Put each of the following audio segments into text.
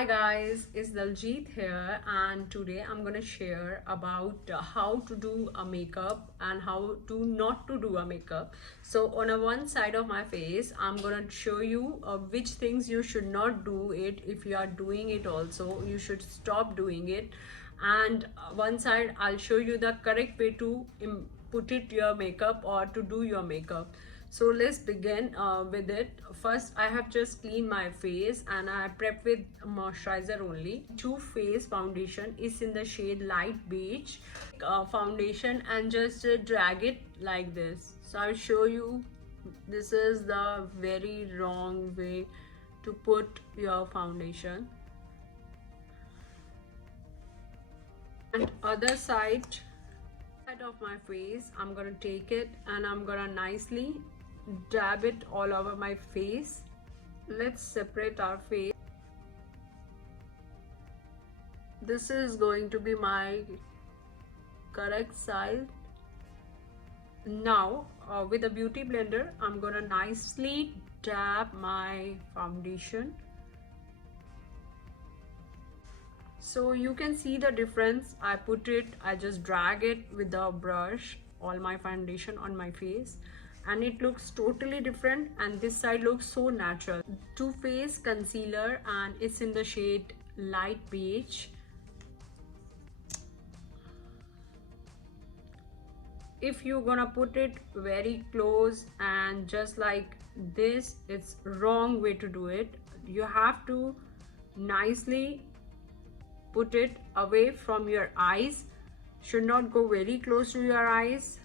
Hi guys, it's Daljit here, and today I'm gonna share about how to do a makeup and how to not to do a makeup. So on a one side of my face, I'm gonna show you which things you should not do it. If you are doing it also, you should stop doing it. And one side I'll show you the correct way to put it your makeup or to do your makeup. So let's begin with it. First, I have just cleaned my face and I prep with moisturizer only. Too Faced foundation is in the shade light beige foundation, and just drag it like this. So I'll show you. This is the very wrong way to put your foundation. And other side of my face, I'm gonna take it and I'm gonna nicely dab it all over my face. Let's separate our face. This is going to be my correct side. Now with a beauty blender, I'm gonna nicely dab my foundation. So you can see the difference. I just drag it with the brush, all my foundation on my face, and it looks totally different, and this side looks so natural. Too Faced concealer, and it's in the shade light beige. If you're gonna put it very close and just like this, it's wrong way to do it. You have to nicely put it away from your eyes, should not go very close to your eyes,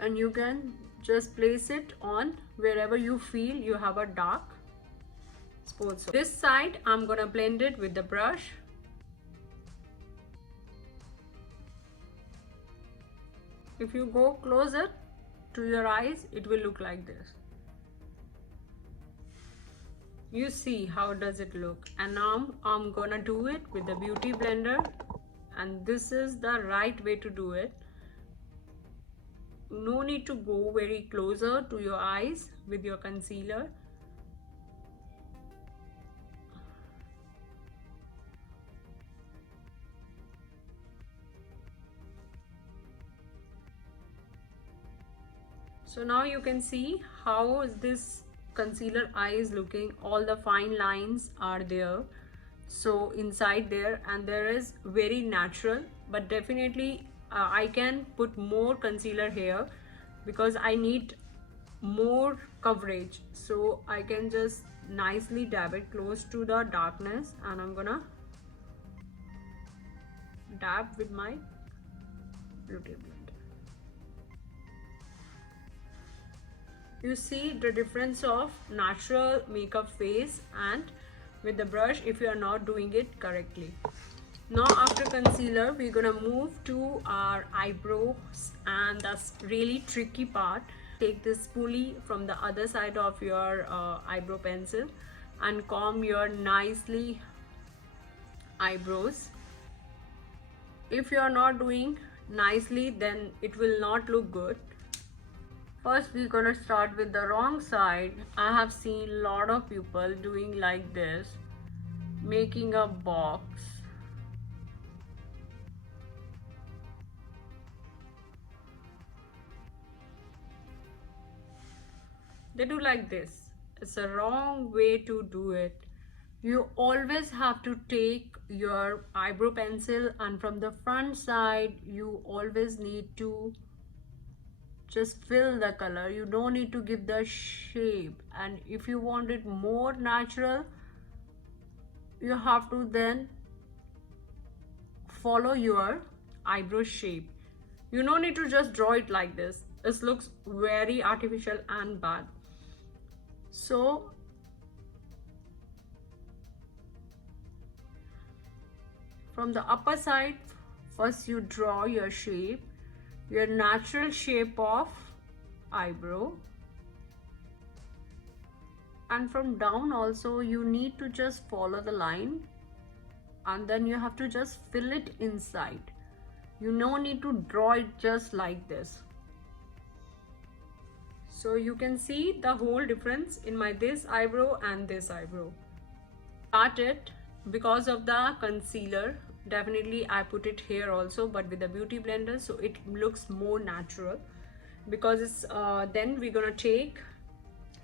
and you can just place it on wherever you feel you have a dark spot. So this side I'm gonna blend it with the brush. If you go closer to your eyes, it will look like this. You see how does it look. And now I'm gonna do it with the beauty blender, and this is the right way to do it. No need to go very closer to your eyes with your concealer. So now you can see how this concealer eye is looking. All the fine lines are there, so inside there, and there is very natural. But definitely I can put more concealer here because I need more coverage. So I can just nicely dab it close to the darkness, and I'm gonna dab with my beauty blender. You see the difference of natural makeup face and with the brush if you are not doing it correctly. Now after concealer, we're gonna move to our eyebrows, and that's really tricky part. Take this pulley from the other side of your eyebrow pencil and comb your nicely eyebrows. If you are not doing nicely, then it will not look good. First, we're gonna start with the wrong side. I have seen a lot of people doing like this, making a box. They do like this. It's a wrong way to do it. You always have to take your eyebrow pencil, and from the front side, you always need to just fill the color. You don't need to give the shape, and if you want it more natural, you have to then follow your eyebrow shape. You don't need to just draw it like this. It looks very artificial and bad. So from the upper side, first you draw your shape, your natural shape of eyebrow, and from down also you need to just follow the line, and then you have to just fill it inside. You no need to draw it just like this. So you can see the whole difference in my this eyebrow and this eyebrow. start it because of the concealer. Definitely I put it here also, but with the beauty blender, so it looks more natural. Because it's then we're gonna take,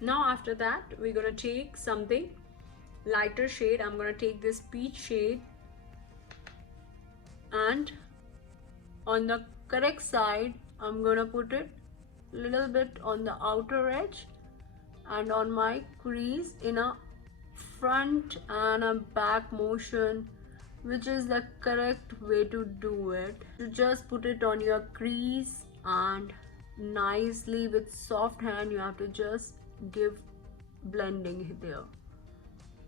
now after that we're gonna take something lighter shade. I'm gonna take this peach shade, and on the correct side I'm gonna put it a little bit on the outer edge and on my crease in a front and a back motion, which is the correct way to do it. You just put it on your crease and nicely with soft hand you have to just give blending there.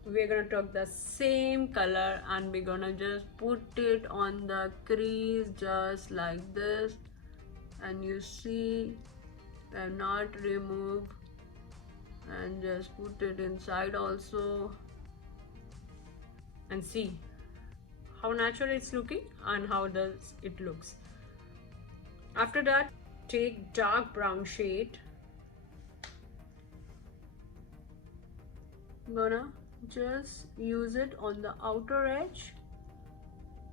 We're gonna take the same color and we're gonna just put it on the crease just like this, and you see, and not remove, and just put it inside also, and see how natural it's looking and how does it looks. After that, take dark brown shade. I'm gonna just use it on the outer edge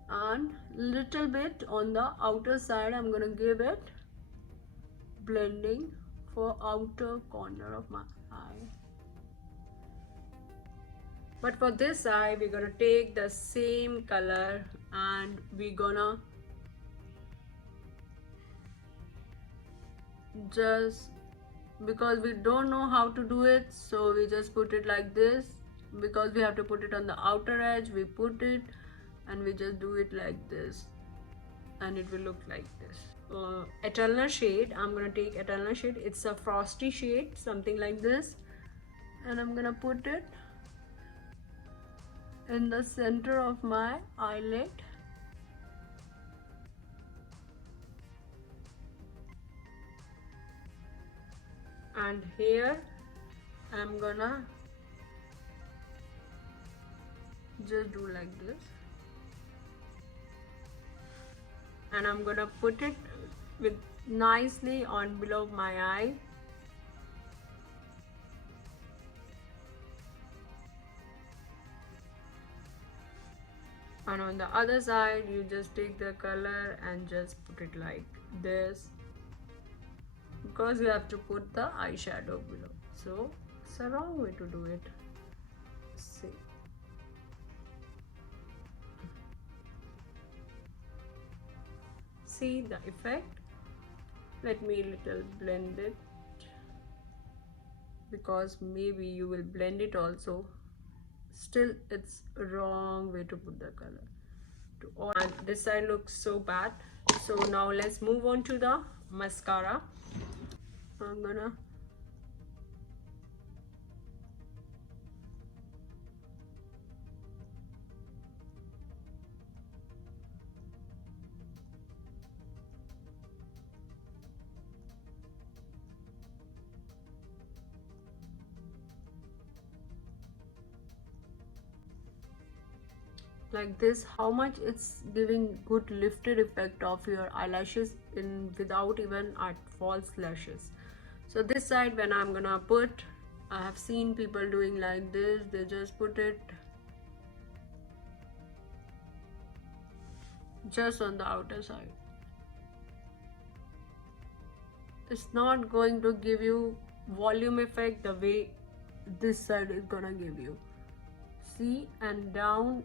and little bit on the outer side. I'm gonna give it blending for outer corner of my eye. But for this eye we're gonna take the same color and we're gonna just, because we don't know how to do it, so we just put it like this. Because we have to put it on the outer edge, we put it and we just do it like this, and it will look like this. Eternal shade, I'm gonna take eternal shade. It's a frosty shade, something like this, and I'm gonna put it in the center of my eyelid. And here I'm gonna just do like this, and I'm gonna put it with nicely on below my eye. And on the other side you just take the color and just put it like this, because you have to put the eyeshadow below, so it's a wrong way to do it. See the effect. Let me little blend it, because maybe you will blend it also, still it's wrong way to put the color to all. And this side looks so bad. So now let's move on to the mascara. I'm gonna like this. How much it's giving good lifted effect of your eyelashes in without even at false lashes. So this side, when I'm gonna put, I have seen people doing like this. They just put it just on the outer side. It's not going to give you volume effect the way this side is gonna give you. See, and down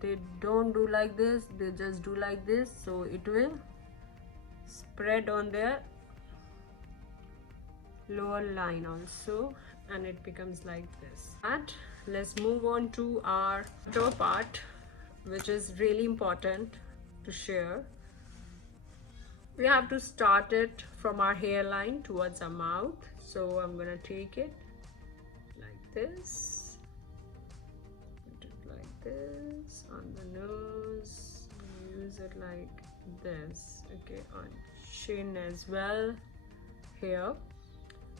they don't do like this, they just do like this, so it will spread on their lower line also, and it becomes like this. And let's move on to our contour part, which is really important to share. We have to start it from our hairline towards our mouth, so I'm gonna take it like this, put it like this on the nose, use it like this, okay, on chin as well, here.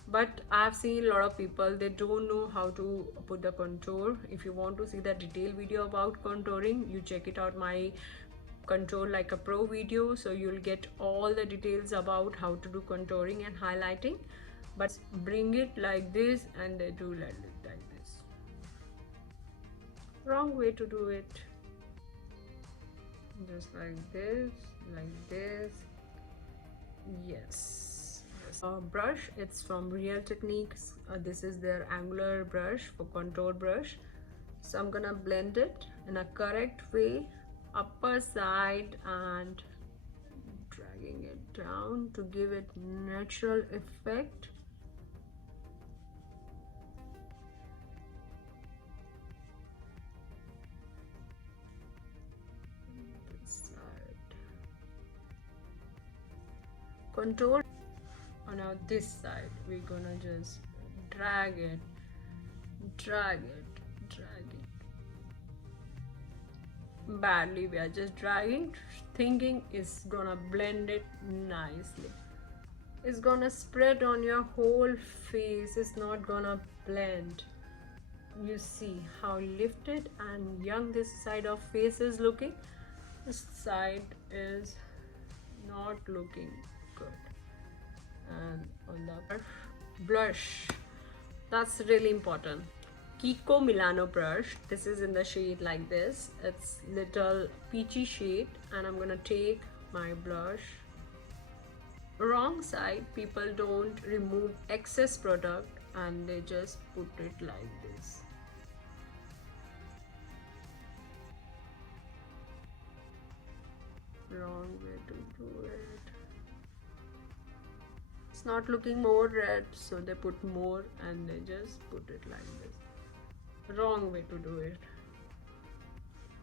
But I've seen a lot of people, they don't know how to put the contour. If you want to see the detailed video about contouring, you check it out, my contour like a pro video, so you'll get all the details about how to do contouring and highlighting. But bring it like this, and they do like this. Wrong way to do it. Just like this, like this. Yes. Brush, it's from Real Techniques. This is their angular brush for contour brush. So I'm gonna blend it in a correct way, upper side, and dragging it down to give it natural effect. This side. Contour. On now this side, we're gonna just drag it, drag it, drag it. Badly, we are just dragging, thinking it's gonna blend it nicely. It's gonna spread on your whole face, it's not gonna blend. You see how lifted and young this side of face is looking. This side is not looking good. And on the blush, that's really important. Kiko Milano brush, this is in the shade like this, it's little peachy shade, and I'm gonna take my blush. Wrong side, people don't remove excess product and they just put it like this. Wrong way to do it. It's not looking more red, so they put more and they just put it like this. Wrong way to do it.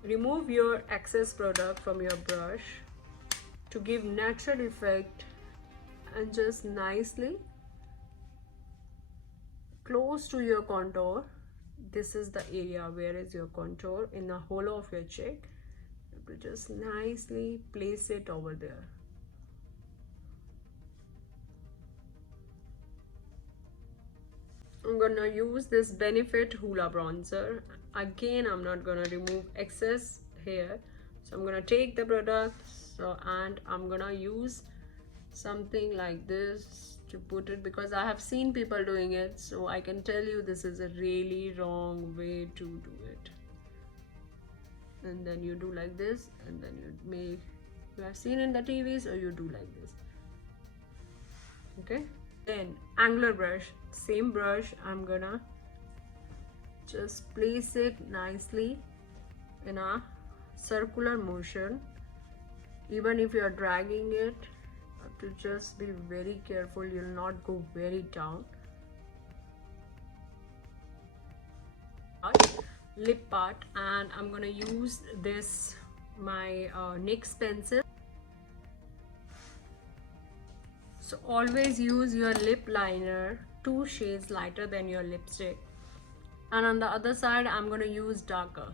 Remove your excess product from your brush to give natural effect, and just nicely close to your contour. This is the area where is your contour, in the hollow of your cheek. You will just nicely place it over there. I'm gonna use this Benefit Hoola bronzer. Again, I'm not gonna remove excess here, so I'm gonna take the product, and I'm gonna use something like this to put it, because I have seen people doing it, so I can tell you this is a really wrong way to do it. And then you do like this, and then you have seen in the TVs, or you do like this. Okay, then angular brush, same brush, I'm gonna just place it nicely in a circular motion. Even if you're dragging it, you have to just be very careful, you'll not go very down. Lip part, and I'm gonna use this my NYX pencil. So always use your lip liner 2 shades lighter than your lipstick, and on the other side I'm gonna use darker.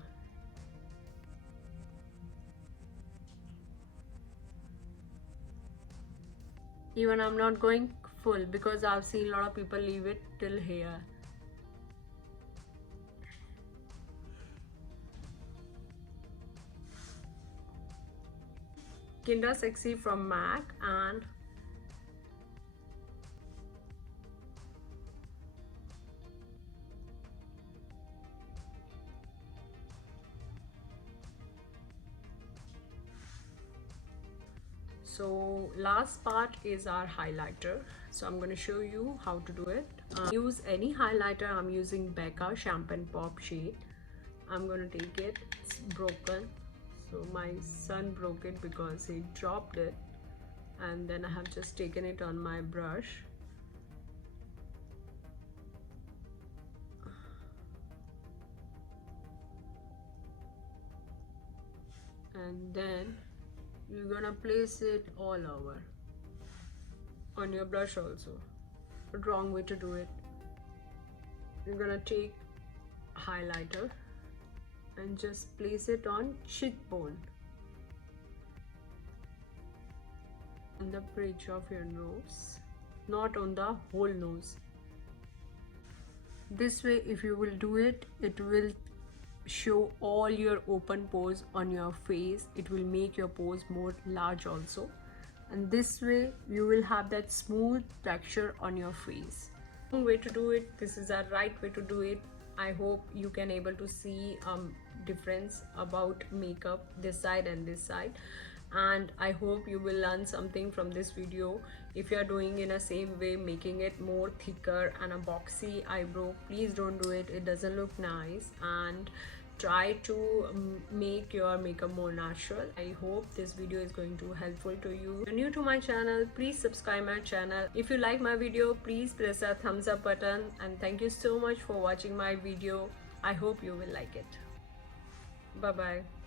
Even I'm not going full, because I've seen a lot of people leave it till here. Kinda Sexy from MAC, and so last part is our highlighter. So I'm going to show you how to do it. Use any highlighter. I'm using Becca Champagne Pop shade. I'm going to take it. It's broken, so my son broke it because he dropped it, and then I have just taken it on my brush. And then you're gonna place it all over on your blush also. But wrong way to do it. You're gonna take highlighter and just place it on cheekbone, on the bridge of your nose, not on the whole nose. This way, if you will do it, it will show all your open pores on your face. It will make your pores more large also, and this way you will have that smooth texture on your face. Way to do it. This is a right way to do it. I hope you can able to see difference about makeup, this side and this side. And I hope you will learn something from this video. If you are doing in a same way, making it more thicker and a boxy eyebrow, please don't do it. It doesn't look nice. And try to make your makeup more natural. I hope this video is going to helpful to you. If you're new to my channel, please subscribe my channel. If you like my video, please press a thumbs up button, and thank you so much for watching my video. I hope you will like it. Bye bye.